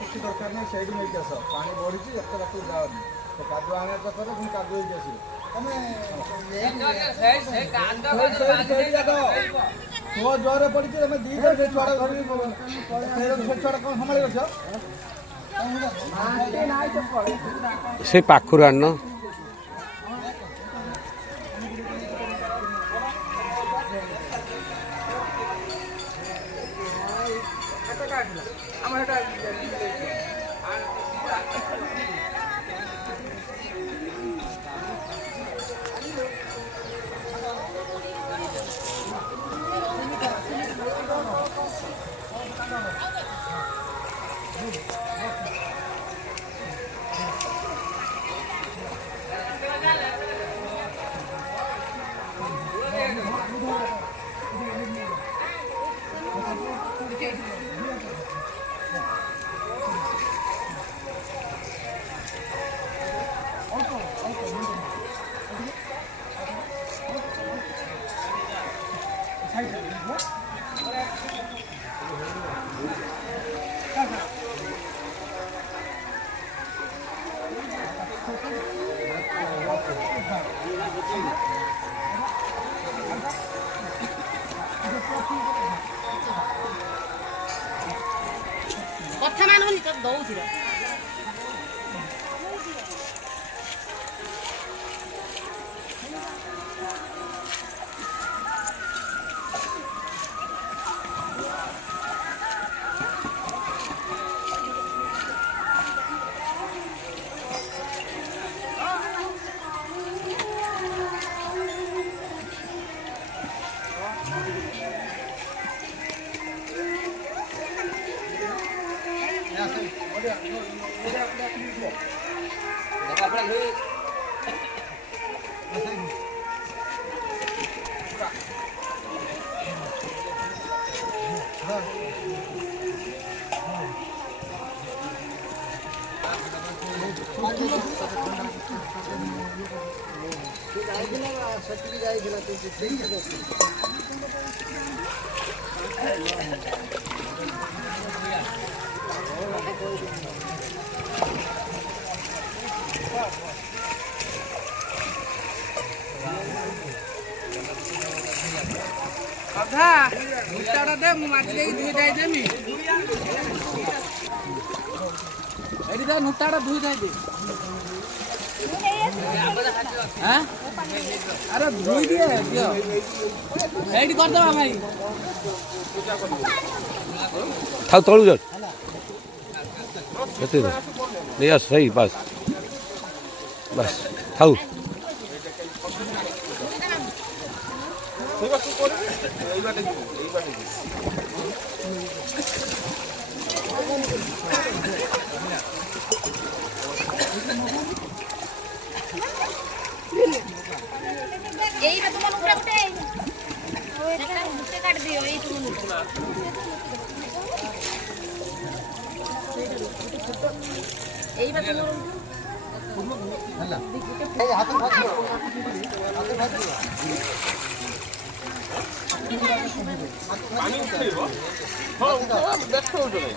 କିଛି ଦରକାର ନାହିଁ ସେଇଠି ନେଇକି ଆସ ପାଣି ବଢିଛି ଏତେ ବାଟକୁ ଯାଅନି କାଦୁଅ ଆଣିବା ଦରକାର ପୁଣି କାଦୁଅ ହେଇକି ଆସିବ ତମେ ପୁଅ ଜ୍ୱରରେ ପଡିଛି ତମେ ଦି ଜଣ ସେ ଛୁଆଟା ଧରିକି ସେ ଛୁଆଟା କଣ ସମ୍ଭାଳି ଅଛ ସେ ପାଖରୁ ଆଣିନ କଥା ମାନୁନି ତ ଦଉଥିର ଅଧା ଭୁଟାଟା ଦେ ମୁଁ ମାଟି ଦେଇକି ଧୋଇ ଯାଇଦେମି ଏଠି ତ ନୁଟାଟା ଧୋଇ ଯାଇଦେ ଆରେ ଧୋଇ ଦିଏ ଦିଅ ଏଇଠି କରିଦେବା ଭାଇ ଥାଉ ତଳୁ ଯାଉ କେତେ ନେଇ ଆସ ସେଇ ବାସ୍ ବାସ୍ ଥାଉ এই বা তোমার উপরে উঠে একটা মুখে কাট দিও এই তুমি এই বা তোমার হলা এই হাত ভাত পানি উঠেইব হ্যাঁ দেখো তো নাই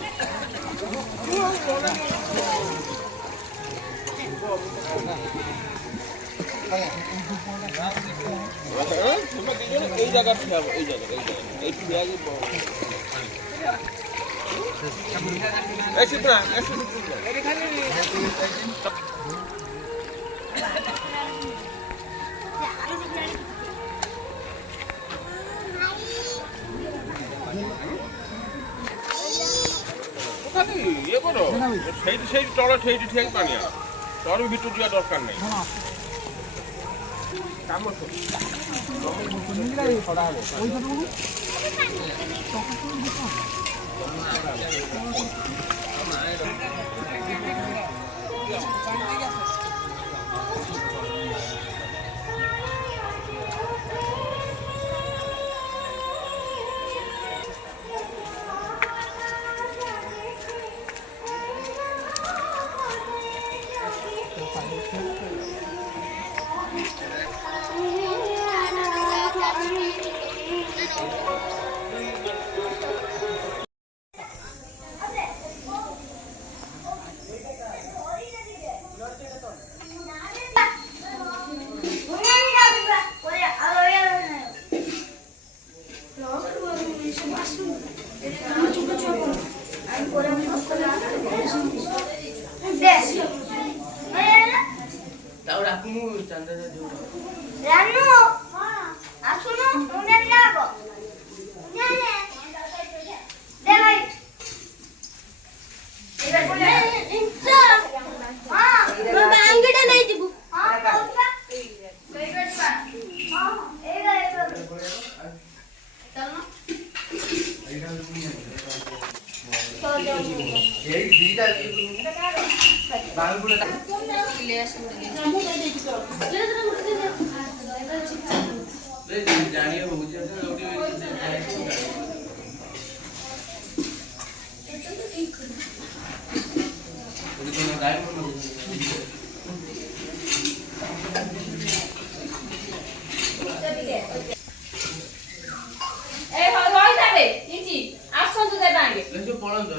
এই জায়গা ঠিক হবে এই জায়গা এই ঠিক আছে এই সিদ্ধা এই খালি ইয়ে করো সেই তলা সেইটি ঠিক পানি আর তোর ভিতর দিয়া দরকার নেই কাম রানু আসুন উনি যাব দে ভাই এবার বলে হ্যাঁ বাবা আঙ্গিটা নাই দিব হ্যাঁ বাবা কই করবা হ্যাঁ এইটা চল না এই দিটা বালগুলো জানিয়ে হচ্ছে এই রই যাবে ইঞ্চি আসন তো যাবে আগে পড়ন্ত